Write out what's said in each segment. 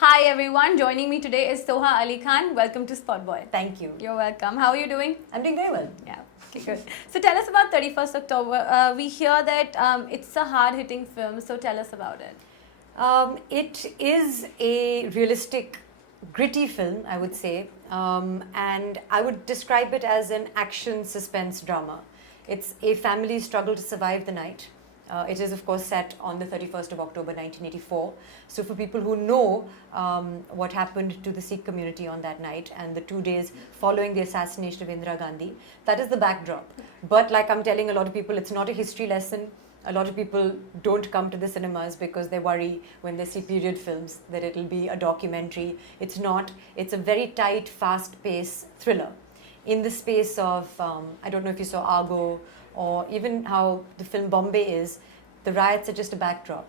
Hi everyone, joining me today is Soha Ali Khan. Welcome to SpotboyE. Thank you. You're welcome. How are you doing? I'm doing very well. Yeah, okay, good. So tell us about 31st October. We hear that it's a hard-hitting film, so tell us about it. It is a realistic, gritty film, I would say, and I would describe it as an action suspense drama. It's a family struggle to survive the night. It is, of course, set on the 31st of October 1984. So, for people who know what happened to the Sikh community on that night and the 2 days following the assassination of Indira Gandhi, that is the backdrop. But, like I'm telling a lot of people, it's not a history lesson. A lot of people don't come to the cinemas because they worry when they see period films that it'll be a documentary. It's not. It's a very tight, fast-paced thriller. In the space of, I don't know if you saw Argo, or even how the film Bombay is, the riots are just a backdrop.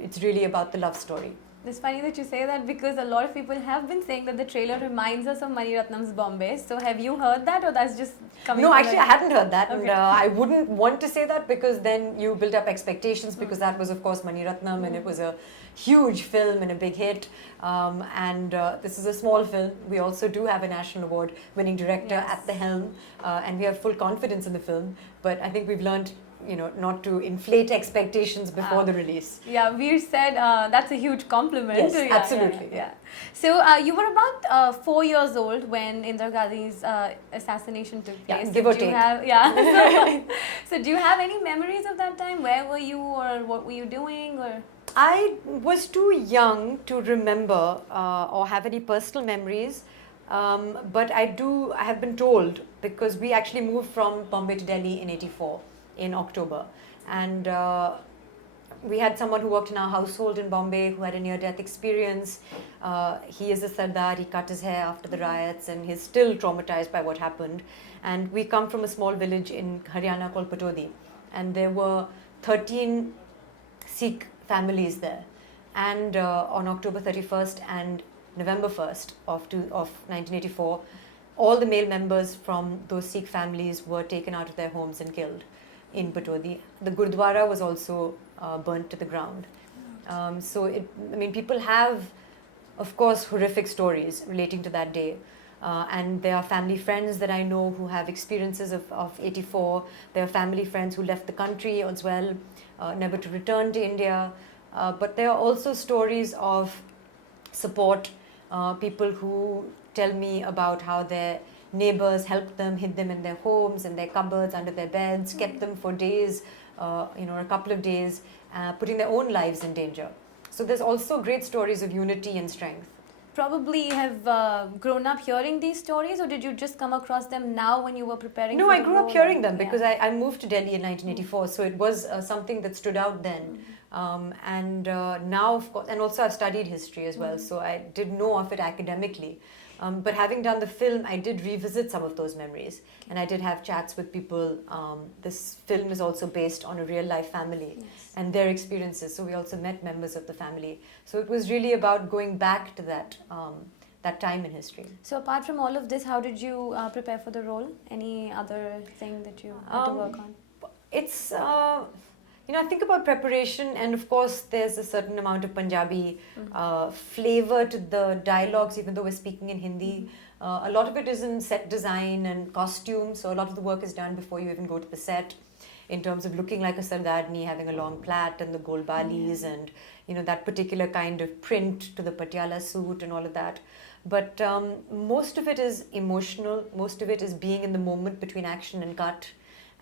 It's really about the love story. It's funny that you say that because a lot of people have been saying that the trailer reminds us of Mani Ratnam's Bombay. So have you heard that, or that's just coming? No, actually I hadn't heard that, okay. And I wouldn't want to say that because then you build up expectations because that was of course Mani Ratnam and it was a huge film and a big hit. This is a small film. We also do have a national award winning director at the helm, and we have full confidence in the film. But I think we've learned, not to inflate expectations before the release. Yeah, Veer said that's a huge compliment. Yes, yeah, absolutely. Yeah. So you were about 4 years old when Indira Gandhi's assassination took place. Yeah, give or take. So do you have any memories of that time? Where were you, or what were you doing, or? I was too young to remember or have any personal memories. But I have been told, because we actually moved from Bombay to Delhi in '84 in October, and we had someone who worked in our household in Bombay who had a near-death experience. He is a Sardar. He cut his hair after the riots and he's still traumatized by what happened. And we come from a small village in Haryana called Patodi, and there were 13 Sikh families there. And on October 31st and November 1st of 1984, all the male members from those Sikh families were taken out of their homes and killed in Patodi. The Gurdwara was also burnt to the ground. People have, of course, horrific stories relating to that day. And there are family friends that I know who have experiences of '84. There are family friends who left the country as well, never to return to India. But there are also stories of support, people who tell me about how their neighbors helped them, hid them in their homes, in their cupboards, under their beds, kept them for days, a couple of days, putting their own lives in danger. So there's also great stories of unity and strength. Probably have grown up hearing these stories, or did you just come across them now when you were preparing? No, for I the grew up role? hearing them because I moved to Delhi in 1984, so it was something that stood out then. Now, of course, and also I've studied history as well, so I did know of it academically. But having done the film, I did revisit some of those memories, and I did have chats with people. This film is also based on a real-life family and their experiences, so we also met members of the family. So it was really about going back to that time in history. So apart from all of this, how did you prepare for the role? Any other thing that you had to work on? It's I think about preparation, and of course there's a certain amount of Punjabi flavor to the dialogues, even though we're speaking in Hindi. A lot of it is in set design and costume, so a lot of the work is done before you even go to the set, in terms of looking like a Sardarni, having a long plait and the gold balis and that particular kind of print to the Patiala suit and all of that. But most of it is emotional, most of it is being in the moment between action and cut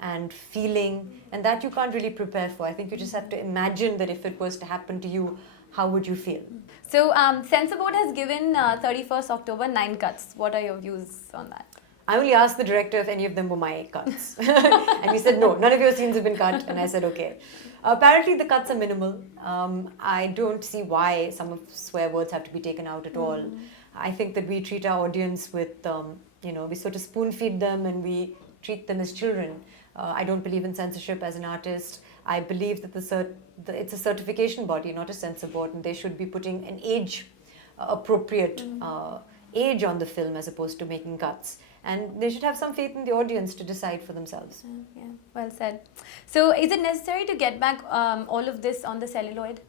and feeling, and that you can't really prepare for. I think you just have to imagine that if it was to happen to you, how would you feel? So Censor Board has given 31st October 9 cuts. What are your views on that? I only asked the director if any of them were my cuts. And he said, no, none of your scenes have been cut. And I said, okay. Apparently the cuts are minimal. I don't see why some of swear words have to be taken out at all. I think that we treat our audience with, we sort of spoon feed them and we treat them as children. I don't believe in censorship as an artist. I believe that it's a certification body, not a censor board, and they should be putting an appropriate age on the film as opposed to making cuts. And they should have some faith in the audience to decide for themselves. Yeah, well said. So is it necessary to get back all of this on the celluloid?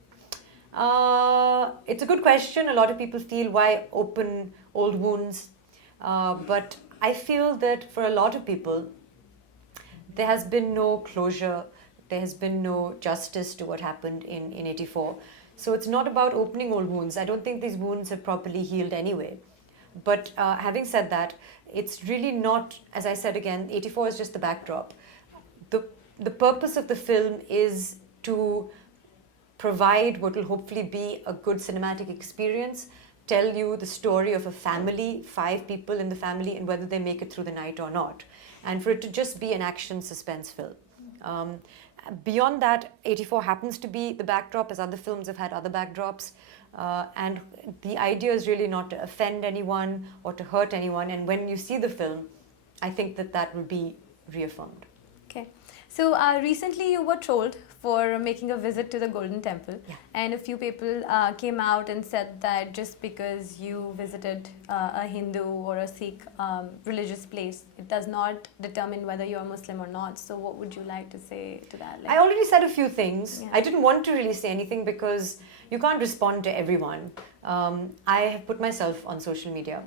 It's a good question. A lot of people feel why open old wounds. But I feel that for a lot of people, there has been no closure, there has been no justice to what happened in 84. So it's not about opening old wounds. I don't think these wounds have properly healed anyway. But having said that, it's really not, as I said again, 84 is just the backdrop. The purpose of the film is to provide what will hopefully be a good cinematic experience, tell you the story of a family, 5 people in the family, and whether they make it through the night or not. And for it to just be an action suspense film. Beyond that, 84 happens to be the backdrop, as other films have had other backdrops. And the idea is really not to offend anyone or to hurt anyone. And when you see the film, I think that will be reaffirmed. Okay. So recently you were trolled for making a visit to the Golden Temple, Yeah. and a few people came out and said that just because you visited a Hindu or a Sikh religious place, it does not determine whether you are Muslim or not. So what would you like to say to that? I already said a few things. Yeah. I didn't want to really say anything because you can't respond to everyone. I have put myself on social media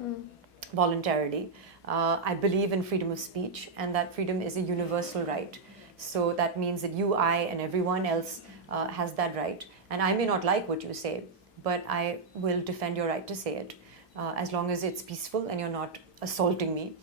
voluntarily. I believe in freedom of speech, and that freedom is a universal right. So that means that you, I, and everyone else has that right. And I may not like what you say, but I will defend your right to say it. As long as it's peaceful and you're not assaulting me,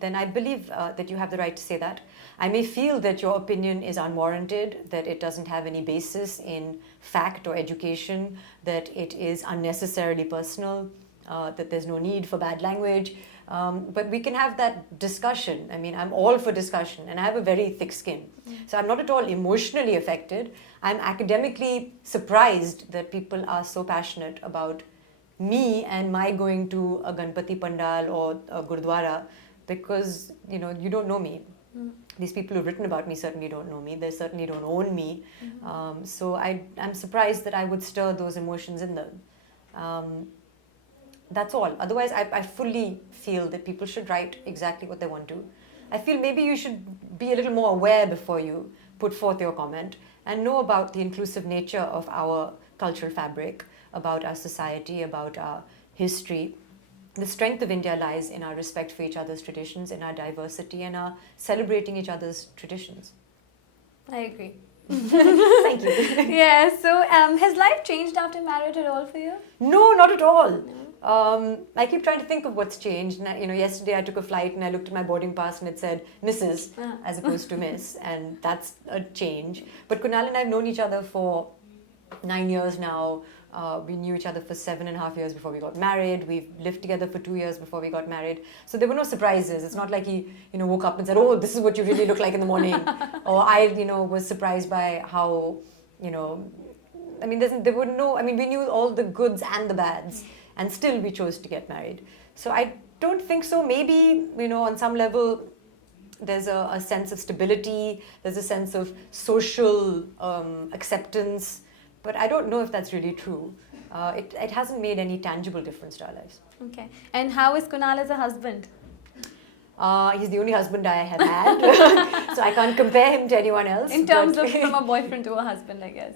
then I believe that you have the right to say that. I may feel that your opinion is unwarranted, that it doesn't have any basis in fact or education, that it is unnecessarily personal, that there's no need for bad language. But we can have that discussion. I mean, I'm all for discussion, and I have a very thick skin. So I'm not at all emotionally affected. I'm academically surprised that people are so passionate about me and my going to a Ganpati Pandal or a Gurdwara, because, you know, you don't know me. These people who've written about me certainly don't know me. They certainly don't own me. So I'm surprised that I would stir those emotions in them. That's all. Otherwise, I fully feel that people should write exactly what they want to. I feel maybe you should be a little more aware before you put forth your comment and know about the inclusive nature of our cultural fabric, about our society, about our history. The strength of India lies in our respect for each other's traditions, in our diversity, and our celebrating each other's traditions. I agree. Thank you. Yeah, so has life changed after marriage at all for you? No, not at all. I keep trying to think of what's changed. And you know, yesterday I took a flight and I looked at my boarding pass and it said Mrs. As opposed to Miss, and that's a change. But Kunal and I have known each other for 9 years now. We knew each other for 7.5 years before we got married. We've lived together for 2 years before we got married. So there were no surprises. It's not like he, you know, woke up and said, "Oh, this is what you really look like in the morning," or I, you know, was surprised by how, you know, I mean, there were no. I mean, we knew all the goods and the bads, and still we chose to get married. So I don't think so. Maybe, you know, on some level, there's a sense of stability. There's a sense of social acceptance. But I don't know if that's really true. It hasn't made any tangible difference to our lives. Okay. And how is Kunal as a husband? He's the only husband I have had. So I can't compare him to anyone else. In terms of from a boyfriend to a husband, I guess.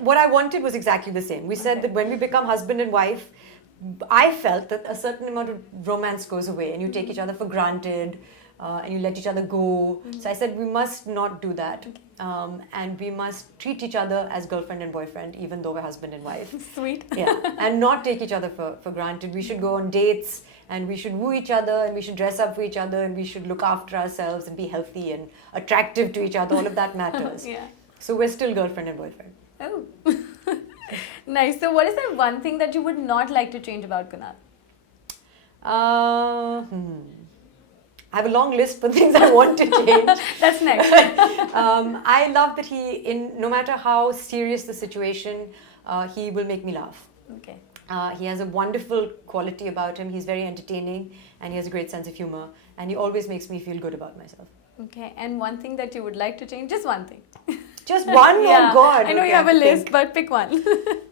What I wanted was exactly the same. We said that when we become husband and wife, I felt that a certain amount of romance goes away and you take each other for granted and you let each other go. So I said we must not do that. And we must treat each other as girlfriend and boyfriend, even though we're husband and wife. Sweet. Yeah, and not take each other for granted. We should go on dates and we should woo each other and we should dress up for each other and we should look after ourselves and be healthy and attractive to each other. All of that matters. Yeah. So we're still girlfriend and boyfriend. Oh. Nice. So what is that one thing that you would not like to change about Kunal? I have a long list for things I want to change. That's next. I love that no matter how serious the situation, he will make me laugh. Okay. He has a wonderful quality about him. He's very entertaining and he has a great sense of humor. And he always makes me feel good about myself. Okay. And one thing that you would like to change? Just one thing. Just one? Yeah. Oh God. I know Okay, you have a list, think. but pick one.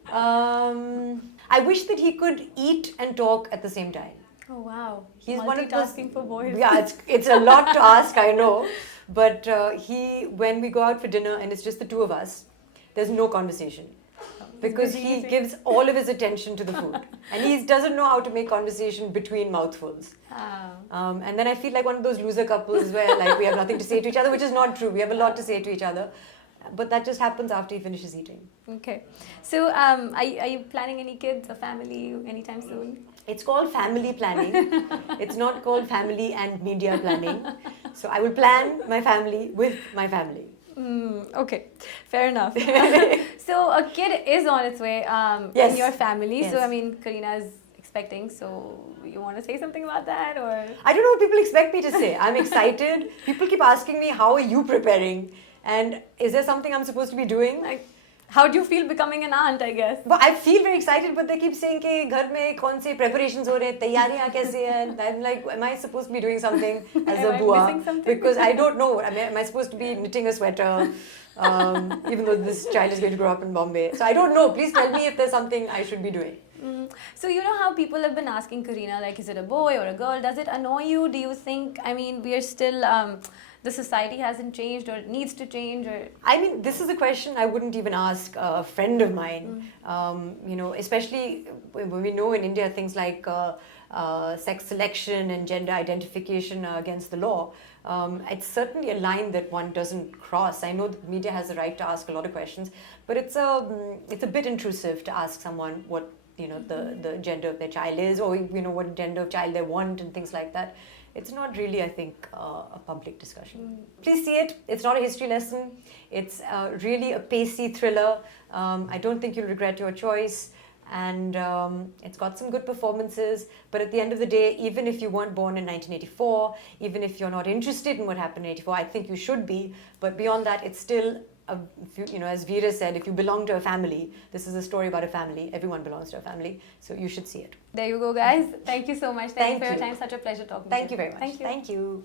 I wish that he could eat and talk at the same time. Oh wow. He's one of those, multitasking for boys. Yeah, it's a lot to ask, I know. But when we go out for dinner and it's just the two of us, there's no conversation. because busy he eating. gives all of his attention to the food. And he doesn't know how to make conversation between mouthfuls. Ah. And then I feel like one of those loser couples where like we have nothing to say to each other, which is not true. We have a lot to say to each other. But that just happens after he finishes eating. Okay. So, are you planning any kids or family anytime soon? It's called family planning. It's not called family and media planning. So I will plan my family with my family. Okay, fair enough. So a kid is on its way Yes. in your family. Yes. So I mean, Karina is expecting. So you want to say something about that, or? I don't know what people expect me to say. I'm excited. People keep asking me, how are you preparing? And is there something I'm supposed to be doing? Like, how do you feel becoming an aunt, I guess? But I feel very excited, but they keep saying कि घर में कौन से preparations हो रहे हैं, तैयारियां कैसे हैं? And I'm like, am I supposed to be doing something as Am a I bua? missing something? Because I don't know. I mean, am I supposed to be knitting a sweater? Even though this child is going to grow up in Bombay. So I don't know. Please tell me if there's something I should be doing. So you know how people have been asking Karina, like, is it a boy or a girl? Does it annoy you? Do you think, I mean, we are still, the society hasn't changed or it needs to change? Or I mean, this is a question I wouldn't even ask a friend of mine. You know, especially when we know in India things like sex selection and gender identification are against the law. It's certainly a line that one doesn't cross. I know the media has the right to ask a lot of questions, but it's a bit intrusive to ask someone what the gender of their child is, or what gender of child they want and things like that. It's not really, I think, a public discussion. Please see it. It's not a history lesson. It's really a pacey thriller. I don't think you'll regret your choice. And it's got some good performances. But at the end of the day, even if you weren't born in 1984, even if you're not interested in what happened in 84, I think you should be. But beyond that, it's still, as Veera said, if you belong to a family, this is a story about a family. Everyone belongs to a family. So you should see it. there you go, guys. Thank you so much. Thank you for your you. time. Such a pleasure talking Thank to you very much. Thank you. Thank you.